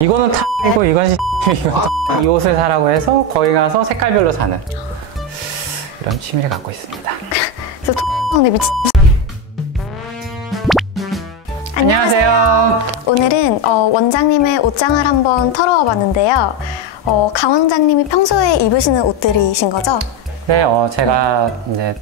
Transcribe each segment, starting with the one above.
이거는 탑이고 이건 이 옷을 사라고 해서 거기 가서 색깔별로 사는 이런 취미를 갖고 있습니다. 그래서 근데 미친. 안녕하세요. 오늘은 원장님의 옷장을 한번 털어와 봤는데요. 강 원장님이 평소에 입으시는 옷들이신 거죠? 네, 제가 이제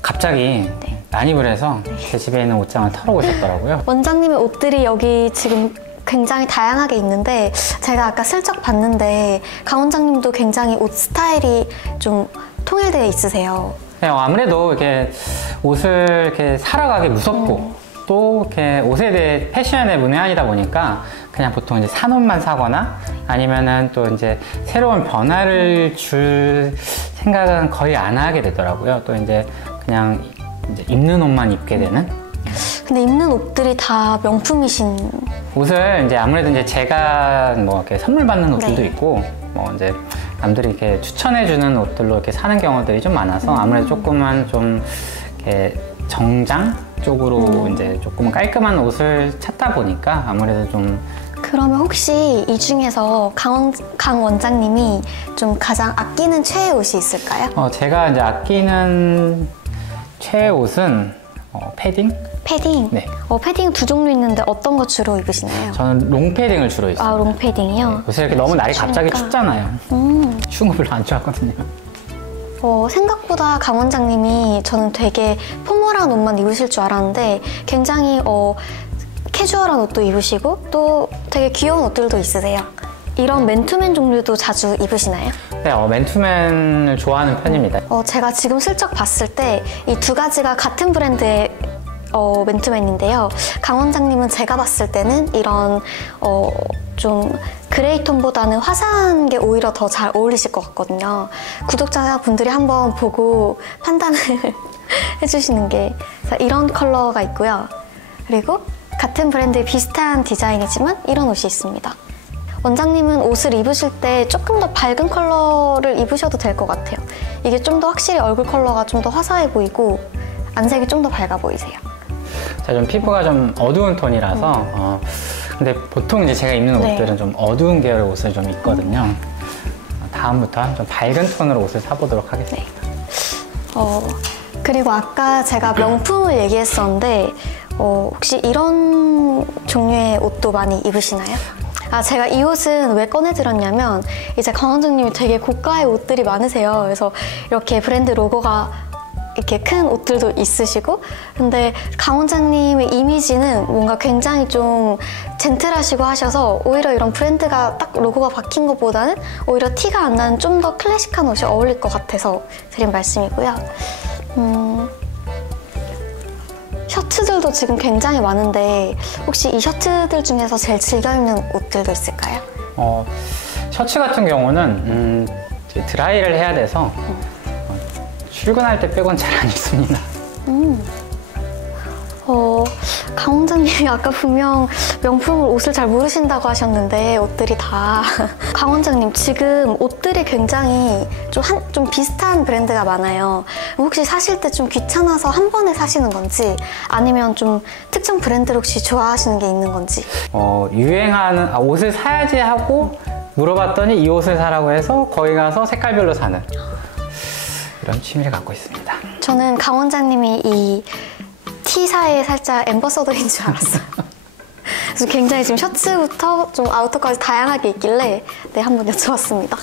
갑자기 난입을 해서 제 집에 있는 옷장을 털어오셨더라고요. 원장님의 옷들이 여기 지금 굉장히 다양하게 있는데 제가 아까 슬쩍 봤는데 강 원장님도 굉장히 옷 스타일이 좀 통일되어 있으세요. 네, 아무래도 이렇게 옷을 이렇게 사러 가기 무섭고 또 이렇게 옷에 대해 패션에 문외한이다 보니까 그냥 보통 이제 산 옷만 사거나 아니면은 또 이제 새로운 변화를 줄 생각은 거의 안 하게 되더라고요. 또 이제 그냥 이제 입는 옷만 입게 되는. 근데 입는 옷들이 다 명품이신. 옷을 이제 아무래도 이제 제가 뭐 이렇게 선물 받는 옷들도 네. 있고 뭐 이제 남들이 이렇게 추천해주는 옷들로 이렇게 사는 경우들이 좀 많아서 아무래도 조금은 좀 이렇게 정장 쪽으로 이제 조금 깔끔한 옷을 찾다 보니까 아무래도 좀. 그러면 혹시 이 중에서 강 원장님이 좀 가장 아끼는 최애 옷이 있을까요? 제가 이제 아끼는 최애 옷은 패딩? 패딩? 네. 패딩 두 종류 있는데 어떤 거 주로 입으시나요? 저는 롱패딩을 주로 입어요. 아, 롱패딩이요? 요새 이렇게 너무 날이 갑자기 추우니까. 춥잖아요. 추운 거 별로 안 좋아하거든요. 생각보다 강 원장님이 저는 되게 포멀한 옷만 입으실 줄 알았는데 굉장히 캐주얼한 옷도 입으시고 또 되게 귀여운 옷들도 있으세요. 이런 맨투맨 종류도 자주 입으시나요? 네, 맨투맨을 좋아하는 편입니다. 제가 지금 슬쩍 봤을 때 이 두 가지가 같은 브랜드의 맨투맨인데요. 강 원장님은 제가 봤을 때는 이런 좀 그레이 톤보다는 화사한 게 오히려 더 잘 어울리실 것 같거든요. 구독자분들이 한번 보고 판단을 해주시는 게 이런 컬러가 있고요. 그리고 같은 브랜드의 비슷한 디자인이지만 이런 옷이 있습니다. 원장님은 옷을 입으실 때 조금 더 밝은 컬러를 입으셔도 될 것 같아요. 이게 좀 더 확실히 얼굴 컬러가 좀 더 화사해 보이고 안색이 좀 더 밝아 보이세요. 제가 좀 피부가 좀 어두운 톤이라서 근데 보통 이제 제가 입는 옷들은 좀 어두운 계열의 옷을 좀 입거든요. 다음부터 좀 밝은 톤으로 옷을 사보도록 하겠습니다. 그리고 아까 제가 명품을 얘기했었는데 혹시 이런 종류의 옷도 많이 입으시나요? 제가 이 옷은 왜 꺼내드렸냐면 이제 강 원장님이 되게 고가의 옷들이 많으세요. 그래서 이렇게 브랜드 로고가 이렇게 큰 옷들도 있으시고 근데 강 원장님의 이미지는 뭔가 굉장히 좀 젠틀하시고 하셔서 오히려 이런 브랜드가 딱 로고가 박힌 것보다는 오히려 티가 안 나는 좀 더 클래식한 옷이 어울릴 것 같아서 드린 말씀이고요. 셔츠들도 지금 굉장히 많은데 혹시 이 셔츠들 중에서 제일 즐겨 입는 옷들도 있을까요? 셔츠 같은 경우는 드라이를 해야 돼서 출근할 때 빼곤 잘 안 입습니다. 강 원장님이 아까 분명 명품을 옷을 잘 모르신다고 하셨는데 옷들이 다 강 원장님 지금 옷들이 굉장히 좀 비슷한 브랜드가 많아요. 혹시 사실 때 좀 귀찮아서 한 번에 사시는 건지 아니면 좀 특정 브랜드를 혹시 좋아하시는 게 있는 건지. 유행하는 옷을 사야지 하고 물어봤더니 이 옷을 사라고 해서 거기 가서 색깔별로 사는 이런 취미를 갖고 있습니다. 저는 강 원장님이 이 T사에 살짝 앰버서더인 줄 알았어요. 그래서 굉장히 지금 셔츠부터 좀 아우터까지 다양하게 있길래 한번 여쭤봤습니다.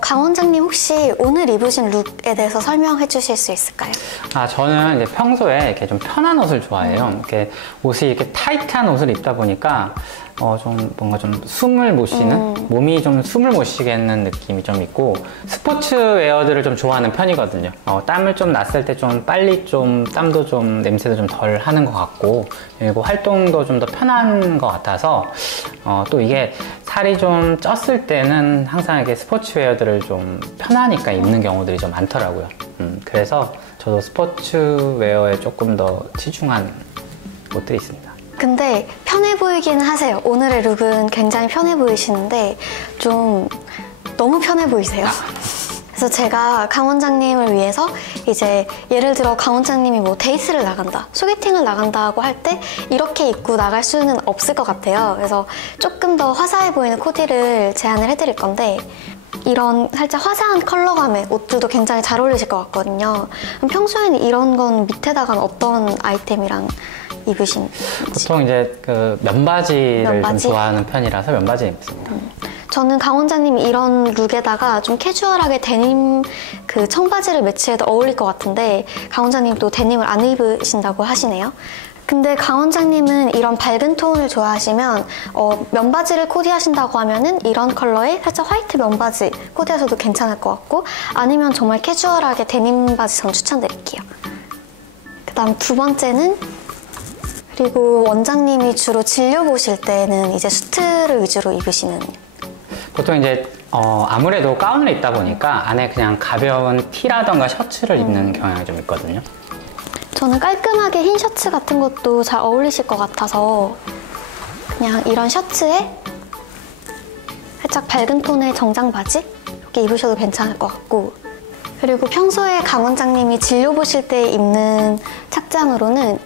강 원장님 혹시 오늘 입으신 룩에 대해서 설명해 주실 수 있을까요? 저는 이제 평소에 이렇게 좀 편한 옷을 좋아해요. 이렇게 옷이 이렇게 타이트한 옷을 입다 보니까 좀 뭔가 좀 숨을 못 쉬는 몸이 좀 숨을 못 쉬게 하는 느낌이 좀 있고 스포츠웨어들을 좀 좋아하는 편이거든요. 땀을 좀 났을 때 좀 빨리 좀 땀도 좀 냄새도 좀 덜 하는 것 같고 그리고 활동도 좀 더 편한 것 같아서 또 이게 살이 좀 쪘을 때는 항상 이렇게 스포츠웨어들을 좀 편하니까 입는 경우들이 좀 많더라고요. 그래서 저도 스포츠웨어에 조금 더 치중한 옷들이 있습니다. 근데 편해 보이기는 하세요. 오늘의 룩은 굉장히 편해 보이시는데 좀 너무 편해 보이세요. 그래서 제가 강 원장님을 위해서 이제 예를 들어 강 원장님이 뭐 데이트를 나간다, 소개팅을 나간다고 할 때 이렇게 입고 나갈 수는 없을 것 같아요. 그래서 조금 더 화사해 보이는 코디를 제안을 해드릴 건데 이런 살짝 화사한 컬러감의 옷들도 굉장히 잘 어울리실 것 같거든요. 그럼 평소에는 이런 건 밑에다가는 어떤 아이템이랑 입으신지? 보통 이제 그 면바지를 면바지? 좀 좋아하는 편이라서 면바지 입습니다. 저는 강 원장님이 이런 룩에다가 좀 캐주얼하게 데님 그 청바지를 매치해도 어울릴 것 같은데 강 원장님 또 데님을 안 입으신다고 하시네요. 근데 강 원장님은 이런 밝은 톤을 좋아하시면 면바지를 코디하신다고 하면은 이런 컬러의 살짝 화이트 면바지 코디하셔도 괜찮을 것 같고 아니면 정말 캐주얼하게 데님 바지 전 추천드릴게요. 그 다음 두 번째는 그리고 원장님이 주로 진료 보실 때는 이제 수트를 위주로 입으시는 보통 이제 아무래도 가운을 입다 보니까 안에 그냥 가벼운 티라던가 셔츠를 입는 경향이 좀 있거든요. 저는 깔끔하게 흰 셔츠 같은 것도 잘 어울리실 것 같아서 그냥 이런 셔츠에 살짝 밝은 톤의 정장 바지 이렇게 입으셔도 괜찮을 것 같고 그리고 평소에 강 원장님이 진료 보실 때 입는 착장으로는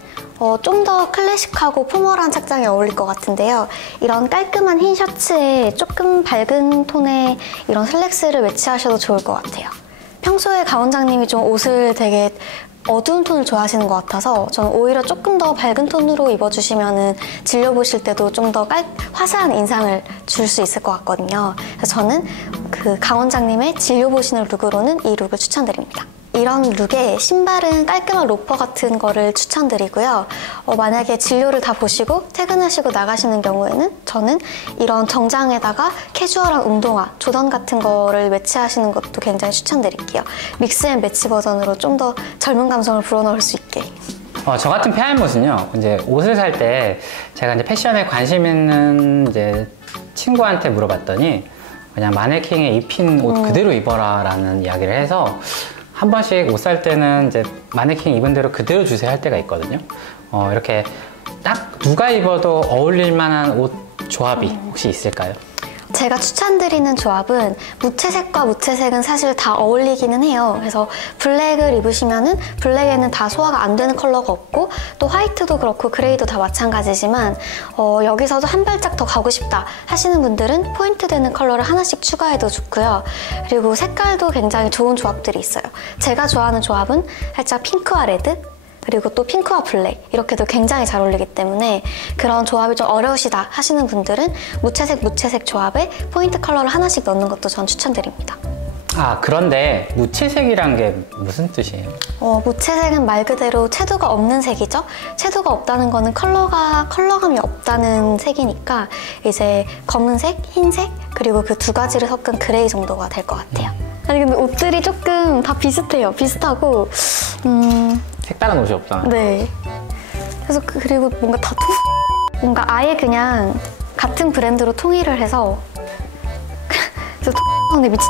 좀 더 클래식하고 포멀한 착장이 어울릴 것 같은데요. 이런 깔끔한 흰 셔츠에 조금 밝은 톤의 이런 슬랙스를 매치하셔도 좋을 것 같아요. 평소에 강 원장님이 좀 옷을 되게 어두운 톤을 좋아하시는 것 같아서 저는 오히려 조금 더 밝은 톤으로 입어주시면은 진료 보실 때도 좀 더 화사한 인상을 줄 수 있을 것 같거든요. 그래서 저는 그 강 원장님의 진료 보시는 룩으로는 이 룩을 추천드립니다. 이런 룩에 신발은 깔끔한 로퍼 같은 거를 추천드리고요. 만약에 진료를 다 보시고 퇴근하시고 나가시는 경우에는 저는 이런 정장에다가 캐주얼한 운동화, 조던 같은 거를 매치하시는 것도 굉장히 추천드릴게요. 믹스 앤 매치 버전으로 좀 더 젊은 감성을 불어넣을 수 있게. 저 같은 페알못은요, 이제 옷을 살 때 제가 이제 패션에 관심 있는 이제 친구한테 물어봤더니 그냥 마네킹에 입힌 옷 그대로 입어라라는 이야기를 해서 한 번씩 옷 살 때는 이제 마네킹 입은 대로 그대로 주세요 할 때가 있거든요. 이렇게 딱 누가 입어도 어울릴 만한 옷 조합이 혹시 있을까요? 제가 추천드리는 조합은 무채색과 무채색은 사실 다 어울리기는 해요. 그래서 블랙을 입으시면은 블랙에는 다 소화가 안 되는 컬러가 없고 또 화이트도 그렇고 그레이도 다 마찬가지지만 여기서도 한 발짝 더 가고 싶다 하시는 분들은 포인트 되는 컬러를 하나씩 추가해도 좋고요. 그리고 색깔도 굉장히 좋은 조합들이 있어요. 제가 좋아하는 조합은 살짝 핑크와 레드 그리고 또 핑크와 블랙 이렇게도 굉장히 잘 어울리기 때문에 그런 조합이 좀 어려우시다 하시는 분들은 무채색 조합에 포인트 컬러를 하나씩 넣는 것도 전 추천드립니다. 그런데 무채색이란 게 무슨 뜻이에요? 무채색은 말 그대로 채도가 없는 색이죠. 채도가 없다는 거는 컬러감이 없다는 색이니까 이제 검은색, 흰색 그리고 그 두 가지를 섞은 그레이 정도가 될 것 같아요. 아니 근데 옷들이 조금 다 비슷해요. 비슷하고 색다른 옷이 없잖아요. 네. 그래서 그리고 뭔가 다 뭔가 아예 그냥 같은 브랜드로 통일을 해서 그래서 근데 미친.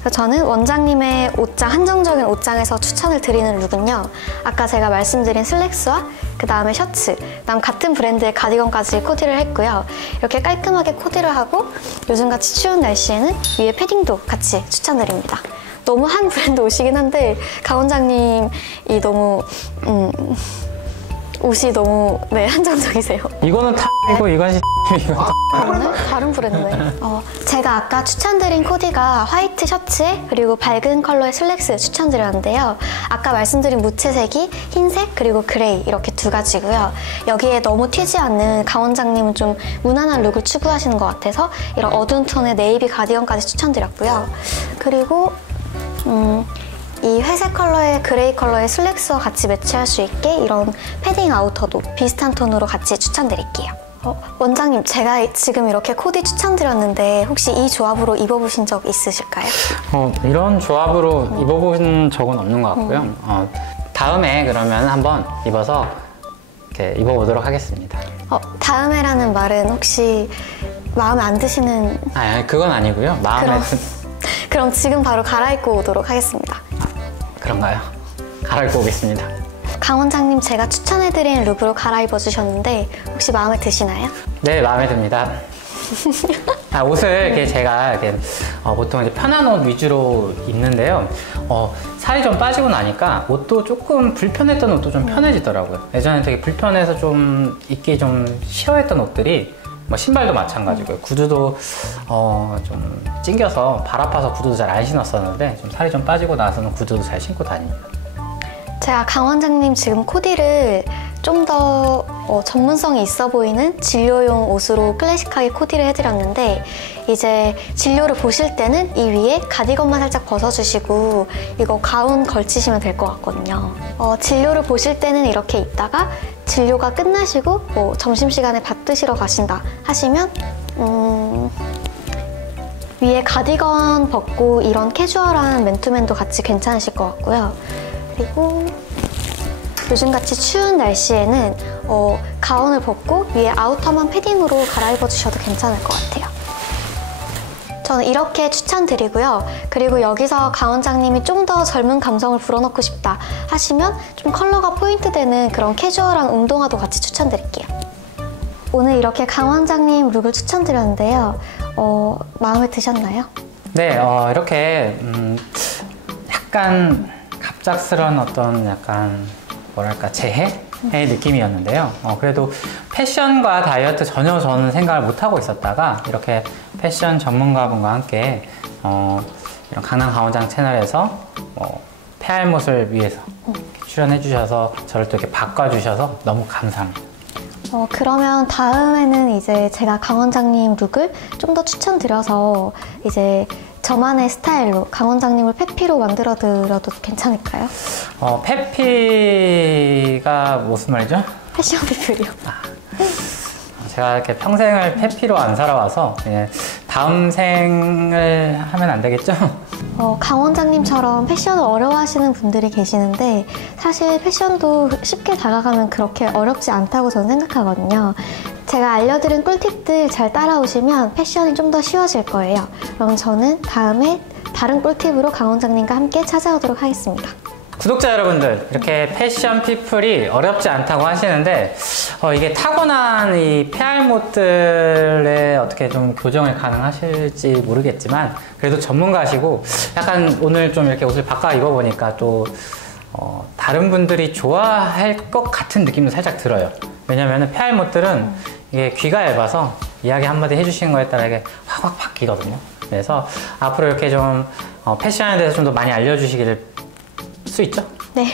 그래서 저는 원장님의 옷장 한정적인 옷장에서 추천을 드리는 룩은요. 아까 제가 말씀드린 슬랙스와 그 다음에 셔츠, 그다음 같은 브랜드의 가디건까지 코디를 했고요. 이렇게 깔끔하게 코디를 하고 요즘같이 추운 날씨에는 위에 패딩도 같이 추천드립니다. 너무 한 브랜드 옷이긴 한데 강 원장님이 너무 옷이 너무 한정적이세요. 이거는 탑이고 이건 이거 그러네? 다른 브랜드네. 제가 아까 추천드린 코디가 화이트 셔츠에 그리고 밝은 컬러의 슬랙스 추천드렸는데요. 아까 말씀드린 무채색이 흰색 그리고 그레이 이렇게 두 가지고요. 여기에 너무 튀지 않는 강 원장님은 좀 무난한 룩을 추구하시는 것 같아서 이런 어두운 톤의 네이비 가디건까지 추천드렸고요. 그리고 이 회색 컬러의 그레이 컬러의 슬랙스와 같이 매치할 수 있게 이런 패딩 아우터도 비슷한 톤으로 같이 추천드릴게요. 원장님, 제가 지금 이렇게 코디 추천드렸는데 혹시 이 조합으로 입어보신 적 있으실까요? 이런 조합으로 입어본 적은 없는 것 같고요. 다음에 그러면 한번 입어서 이렇게 입어보도록 하겠습니다. 다음에라는 말은 혹시 마음에 안 드시는... 아니, 그건 아니고요. 그럼 지금 바로 갈아입고 오도록 하겠습니다. 그런가요? 갈아입고 오겠습니다. 강 원장님, 제가 추천해드린 룩으로 갈아입어 주셨는데 혹시 마음에 드시나요? 네, 마음에 듭니다. 옷을 이렇게 제가 이렇게 보통 이제 편한 옷 위주로 입는데요. 살이 좀 빠지고 나니까 옷도 조금 불편했던 옷도 좀 편해지더라고요. 예전에 되게 불편해서 좀 입기 좀 싫어했던 옷들이 뭐 신발도 마찬가지고요. 구두도 좀 찡겨서 발 아파서 구두도 잘 안 신었었는데 좀 살이 좀 빠지고 나서는 구두도 잘 신고 다닙니다. 제가 강 원장님 지금 코디를 좀 더 전문성이 있어 보이는 진료용 옷으로 클래식하게 코디를 해드렸는데 이제 진료를 보실 때는 이 위에 가디건만 살짝 벗어주시고 이거 가운 걸치시면 될 것 같거든요. 진료를 보실 때는 이렇게 있다가 진료가 끝나시고 뭐 점심시간에 밥 드시러 가신다 하시면 위에 가디건 벗고 이런 캐주얼한 맨투맨도 같이 괜찮으실 것 같고요. 그리고 요즘같이 추운 날씨에는 가운을 벗고 위에 아우터만 패딩으로 갈아입어 주셔도 괜찮을 것 같아요. 저는 이렇게 추천드리고요. 그리고 여기서 강 원장님이 좀 더 젊은 감성을 불어넣고 싶다 하시면 좀 컬러가 포인트 되는 그런 캐주얼한 운동화도 같이 추천드릴게요. 오늘 이렇게 강 원장님 룩을 추천드렸는데요. 마음에 드셨나요? 네, 이렇게 약간 갑작스러운 어떤 약간 뭐랄까 재해의 느낌이었는데요. 그래도 패션과 다이어트 전혀 저는 생각을 못하고 있었다가 이렇게 패션 전문가분과 함께 이런 강남 강원장 채널에서 폐알못을 위해서 출연해 주셔서 저를 또 이렇게 바꿔주셔서 너무 감사합니다. 그러면 다음에는 이제 제가 강 원장님 룩을 좀 더 추천드려서 이제 저만의 스타일로 강 원장님을 페피로 만들어 드려도 괜찮을까요? 페피가 무슨 말이죠? 패션 피플이요. 제가 이렇게 평생을 페피로 안 살아와서 다음 생을 하면 안 되겠죠? 강 원장님처럼 패션을 어려워하시는 분들이 계시는데 사실 패션도 쉽게 다가가면 그렇게 어렵지 않다고 저는 생각하거든요. 제가 알려드린 꿀팁들 잘 따라오시면 패션이 좀 더 쉬워질 거예요. 그럼 저는 다음에 다른 꿀팁으로 강 원장님과 함께 찾아오도록 하겠습니다. 구독자 여러분들, 이렇게 패션 피플이 어렵지 않다고 하시는데 이게 타고난 이 폐알못들에 어떻게 좀 교정을 가능하실지 모르겠지만 그래도 전문가시고 약간 오늘 좀 이렇게 옷을 바꿔 입어보니까 또 다른 분들이 좋아할 것 같은 느낌도 살짝 들어요. 왜냐면 폐알못들은 이게 귀가 얇아서 이야기 한마디 해주시는 거에 따라 이게 확확 바뀌거든요. 그래서 앞으로 이렇게 좀 패션에 대해서 좀 더 많이 알려주시기를 수 있죠? 네.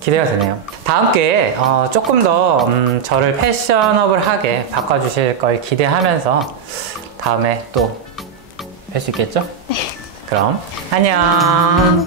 기대가 되네요. 다음 기회에 조금 더 저를 패셔너블하게 바꿔주실 걸 기대하면서 다음에 또 뵐 수 있겠죠? 네. 그럼 안녕.